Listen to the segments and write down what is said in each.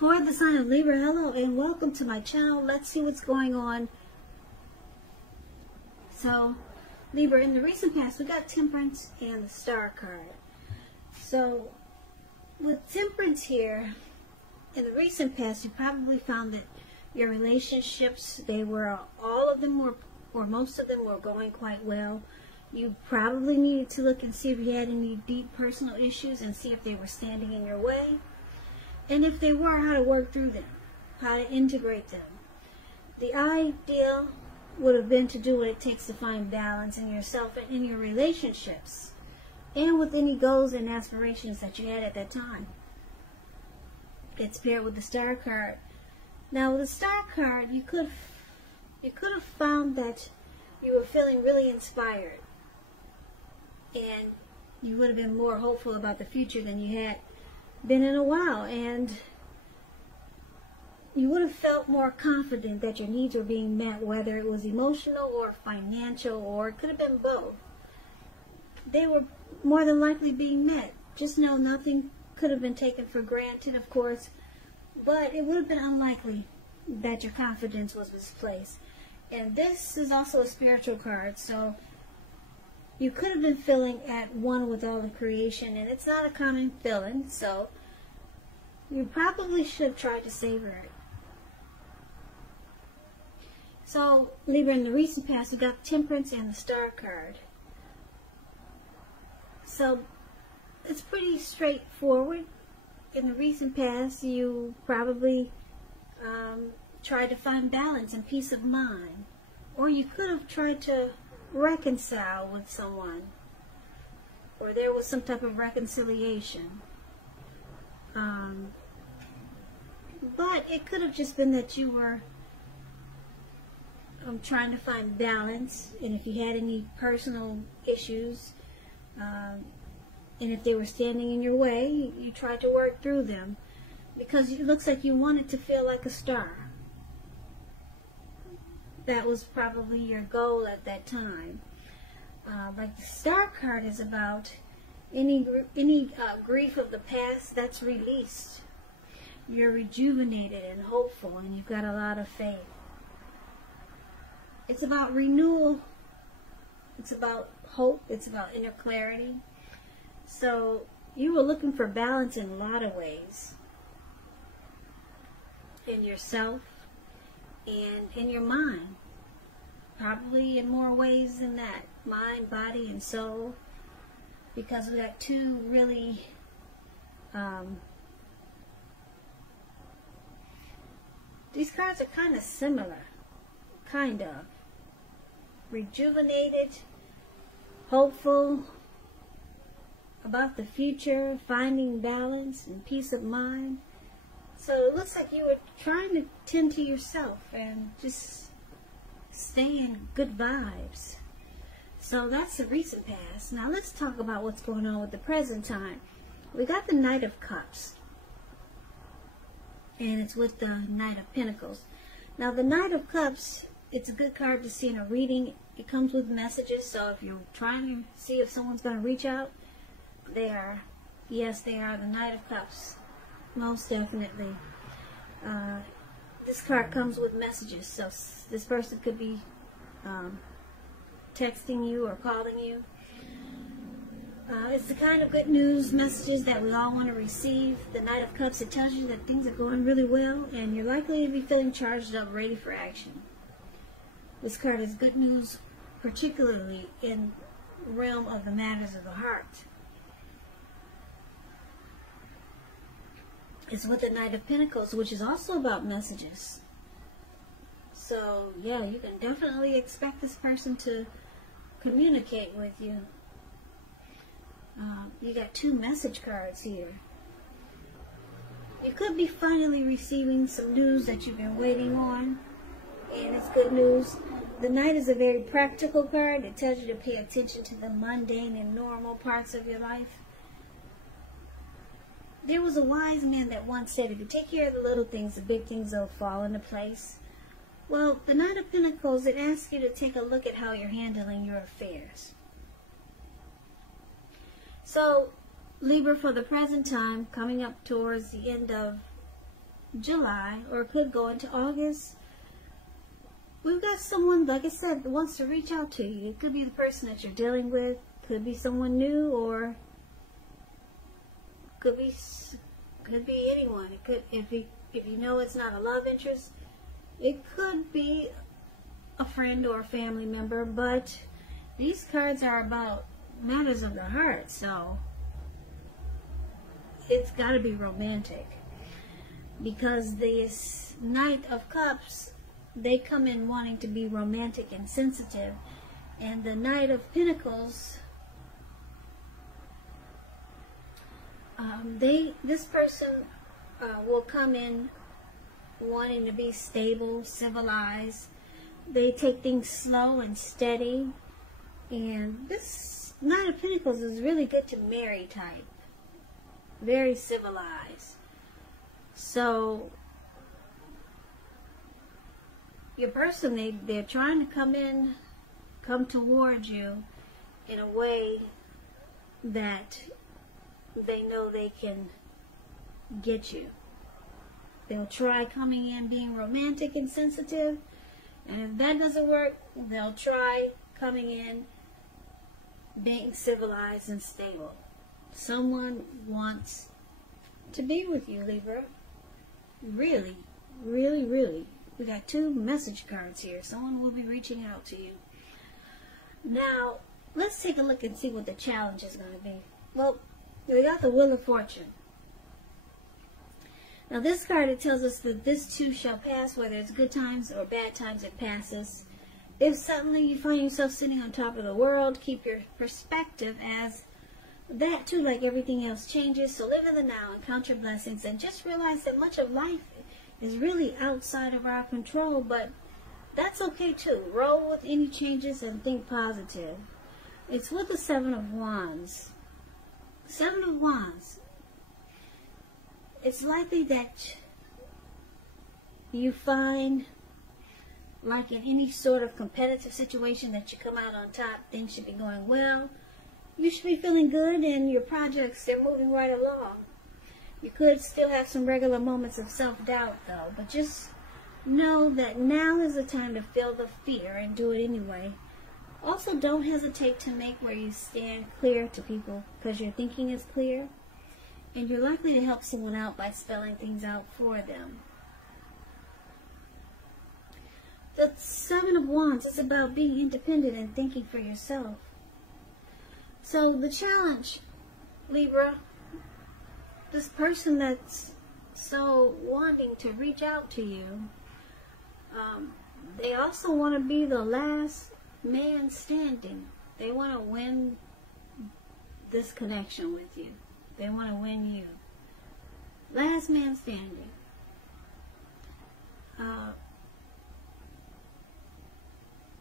For the sign of Libra, hello and welcome to my channel. Let's see what's going on. So, Libra, in the recent past, we got Temperance and the Star card. So, with Temperance here, in the recent past, you probably found that your relationships, all of them were, or most of them were going quite well. You probably needed to look and see if you had any deep personal issues and see if they were standing in your way. And if they were, how to work through them, how to integrate them. The ideal would have been to do what it takes to find balance in yourself and in your relationships, and with any goals and aspirations that you had at that time. It's paired with the Star card. Now, with the Star card, you could have found that you were feeling really inspired, and you would have been more hopeful about the future than you had been in a while, and you would have felt more confident that your needs were being met, whether it was emotional or financial, or it could have been both. They were more than likely being met. Just know nothing could have been taken for granted, of course, but it would have been unlikely that your confidence was misplaced. And this is also a spiritual card, so you could have been feeling at one with all of creation, and it's not a common feeling, so you probably should have tried to savor it. So, Libra, in the recent past, you got Temperance and the Star card. So, it's pretty straightforward. In the recent past, you probably tried to find balance and peace of mind. Or you could have tried to reconcile with someone, or there was some type of reconciliation, but it could have just been that you were trying to find balance, and if you had any personal issues, and if they were standing in your way, you tried to work through them, because it looks like you wanted to feel like a star. That was probably your goal at that time. Like the Star card is about any grief of the past that's released. You're rejuvenated and hopeful, and you've got a lot of faith. It's about renewal. It's about hope. It's about inner clarity. So you were looking for balance in a lot of ways. In yourself and in your mind. Probably in more ways than that. Mind, body, and soul. Because we got two really these cards are kind of similar. Kind of. Rejuvenated, hopeful, about the future, finding balance and peace of mind. So it looks like you were trying to tend to yourself and just stay in good vibes. So that's the recent past. Now let's talk about what's going on with the present time. We got the Knight of Cups, and it's with the Knight of Pentacles. Now the Knight of Cups, it's a good card to see in a reading. It comes with messages, so if you're trying to see if someone's going to reach out, they are. Yes, they are the Knight of Cups. Most definitely. This card comes with messages, so this person could be texting you or calling you. It's the kind of good news messages that we all want to receive. The Knight of Cups, it tells you that things are going really well, and you're likely to be feeling charged up, ready for action. This card is good news, particularly in the realm of the matters of the heart. It's with the Knight of Pentacles, which is also about messages. So, yeah, you can definitely expect this person to communicate with you. You got two message cards here. You could be finally receiving some news that you've been waiting on, and it's good news. The Knight is a very practical card. It tells you to pay attention to the mundane and normal parts of your life. There was a wise man that once said, if you take care of the little things, the big things will fall into place. Well, the Knight of Pentacles, it asks you to take a look at how you're handling your affairs. So, Libra, for the present time, coming up towards the end of July, or it could go into August. We've got someone, like I said, that wants to reach out to you. It could be the person that you're dealing with, could be someone new, or could be anyone. It could, if you know it's not a love interest, it could be a friend or a family member. But these cards are about matters of the heart, so it's got to be romantic, because this Knight of Cups, they come in wanting to be romantic and sensitive, and the Knight of Pentacles, this person will come in wanting to be stable, civilized. They take things slow and steady, and this Knight of Pentacles is really good to marry type, very civilized. So your person, they're trying to come towards you in a way that they know they can get you. They'll try coming in being romantic and sensitive, and if that doesn't work, they'll try coming in being civilized and stable. Someone wants to be with you, Libra. Really, really, really. We got 2 message cards here. Someone will be reaching out to you. Now, let's take a look and see what the challenge is going to be. Well, we got the Wheel of Fortune. Now, this card, it tells us that this too shall pass. Whether it's good times or bad times, it passes. If suddenly you find yourself sitting on top of the world, keep your perspective as that too, like everything else, changes. So live in the now and count your blessings, and just realize that much of life is really outside of our control, but that's okay too. Roll with any changes and think positive. It's with the 7 of Wands. 7 of Wands. It's likely that you find, like in any sort of competitive situation, that you come out on top. Things should be going well. You should be feeling good, and your projects, they're moving right along. You could still have some regular moments of self-doubt, though, but just know that now is the time to feel the fear and do it anyway. Also, don't hesitate to make where you stand clear to people, because your thinking is clear, and you're likely to help someone out by spelling things out for them. The 7 of Wands is about being independent and thinking for yourself. So the challenge, Libra, this person that's so wanting to reach out to you, they also want to be the last man standing. They want to win this connection with you. They want to win you. Last man standing.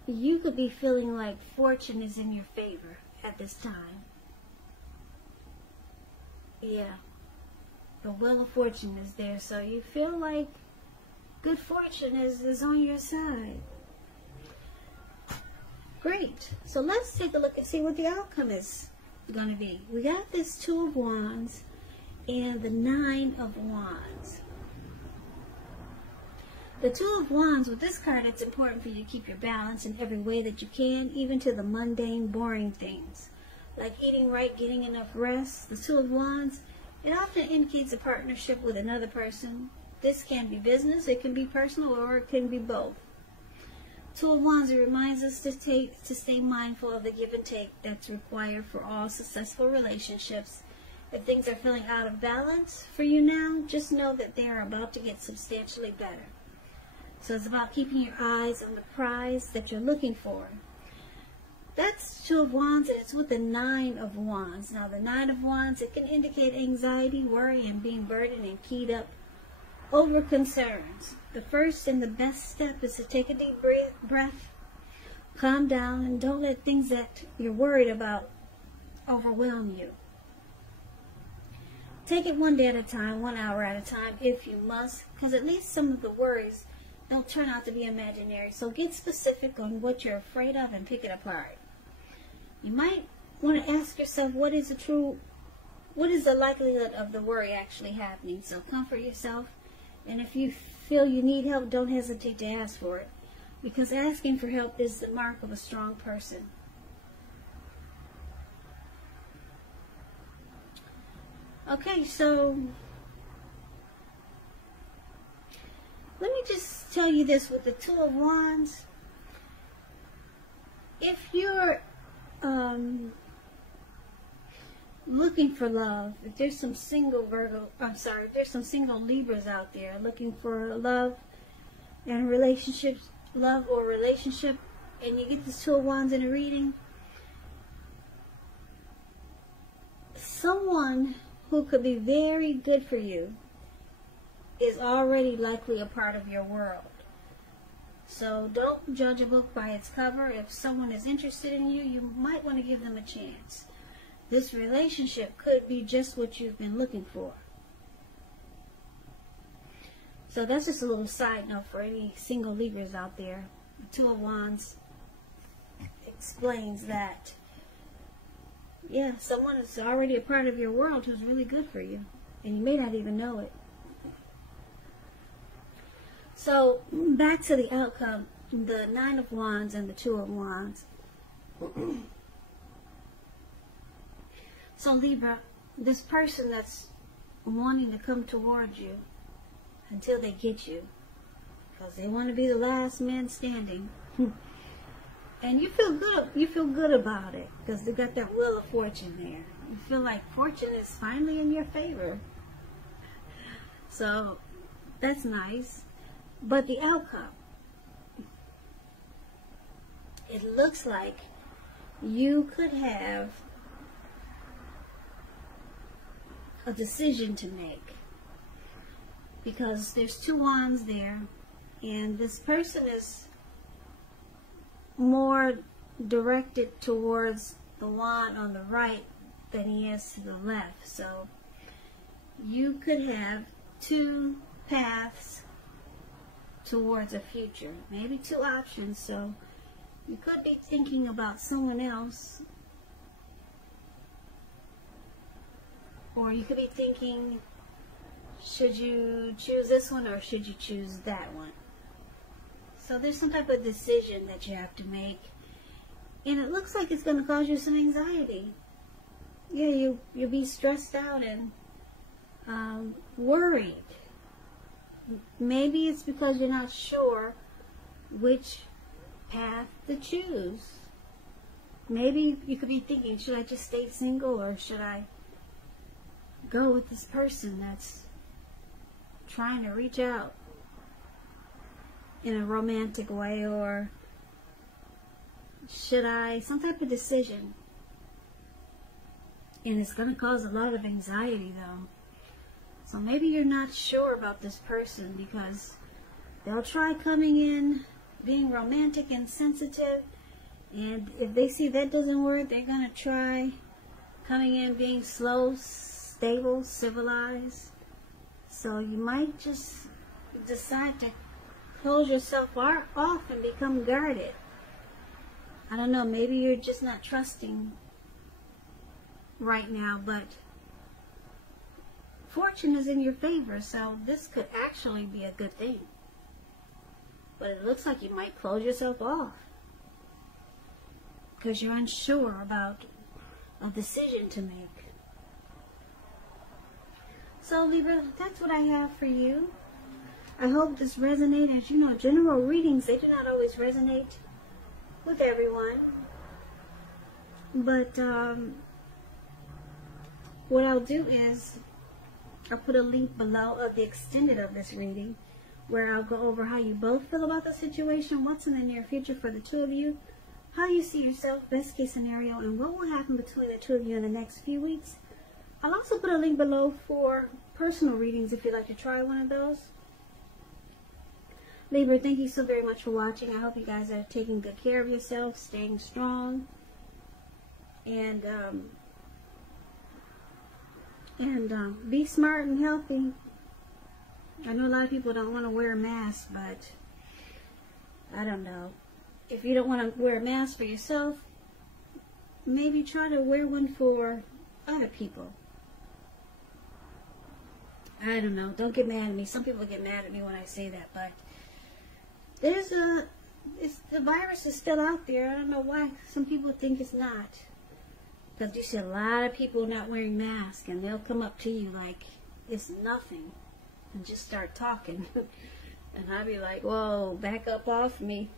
You could be feeling like fortune is in your favor at this time. Yeah. The Wheel of Fortune is there, so you feel like good fortune is on your side. Great. So let's take a look and see what the outcome is going to be. We got this 2 of Wands and the 9 of Wands. The 2 of Wands, with this card, it's important for you to keep your balance in every way that you can, even to the mundane, boring things, like eating right, getting enough rest. The 2 of Wands, it often indicates a partnership with another person. This can be business, it can be personal, or it can be both. 2 of Wands, it reminds us to stay mindful of the give and take that's required for all successful relationships. If things are feeling out of balance for you now, just know that they are about to get substantially better. So it's about keeping your eyes on the prize that you're looking for. That's 2 of Wands, and it's with the 9 of Wands. Now, the 9 of Wands, it can indicate anxiety, worry, and being burdened and keyed up over concerns. The first and the best step is to take a deep breath, calm down, and don't let things that you're worried about overwhelm you. Take it one day at a time, 1 hour at a time, if you must, because at least some of the worries don't turn out to be imaginary. So get specific on what you're afraid of and pick it apart. You might want to ask yourself, what is the likelihood of the worry actually happening? So comfort yourself And if you feel you need help, don't hesitate to ask for it, because asking for help is the mark of a strong person. Okay, so let me just tell you this with the Two of Wands. If you're looking for love, if there's some single there's some single Libras out there looking for love and relationships, love or relationship, and you get this Two of Wands in a reading, someone who could be very good for you is already likely a part of your world. So don't judge a book by its cover. If someone is interested in you, you might want to give them a chance. This relationship could be just what you've been looking for. So that's just a little side note for any single Libras out there. The Two of Wands explains that. Yeah, someone is already a part of your world who's really good for you, and you may not even know it. So, back to the outcome, the Nine of Wands and the Two of Wands. So, Libra, this person that's wanting to come towards you until they get you, because they want to be the last man standing. And you feel good about it, because they got that Wheel of Fortune there. You feel like fortune is finally in your favor. So, that's nice. But the outcome, it looks like you could have a decision to make, because there's two wands there, and this person is more directed towards the wand on the right than he is to the left. So you could have two paths towards a future, maybe two options. So you could be thinking about someone else, or you could be thinking, should you choose this one or should you choose that one? So there's some type of decision that you have to make, and it looks like it's going to cause you some anxiety. Yeah, you'll be stressed out and worried. Maybe it's because you're not sure which path to choose. Maybe you could be thinking, should I just stay single, or should I go with this person that's trying to reach out in a romantic way, or should I, some type of decision. And it's going to cause a lot of anxiety though. So maybe you're not sure about this person, because they'll try coming in being romantic and sensitive, and if they see that doesn't work, they're going to try coming in being slow, stable, civilized. So you might just decide to close yourself off and become guarded. I don't know, maybe you're just not trusting right now, but fortune is in your favor, so this could actually be a good thing. But it looks like you might close yourself off because you're unsure about a decision to make. So Libra, that's what I have for you. I hope this resonates. As you know, general readings, they do not always resonate with everyone. But what I'll do is I'll put a link below of the extended of this reading, where I'll go over how you both feel about the situation, what's in the near future for the two of you, how you see yourself, best case scenario, and what will happen between the two of you in the next few weeks. I'll also put a link below for personal readings if you'd like to try one of those. Libra, thank you so very much for watching. I hope you guys are taking good care of yourself, staying strong, and be smart and healthy. I know a lot of people don't want to wear a mask, but I don't know. If you don't want to wear a mask for yourself, maybe try to wear one for other people. I don't know. Don't get mad at me. Some people get mad at me when I say that, but the virus is still out there. I don't know why some people think it's not. Because you see a lot of people not wearing masks, and they'll come up to you like it's nothing and just start talking. And I'll be like, whoa, back up off me.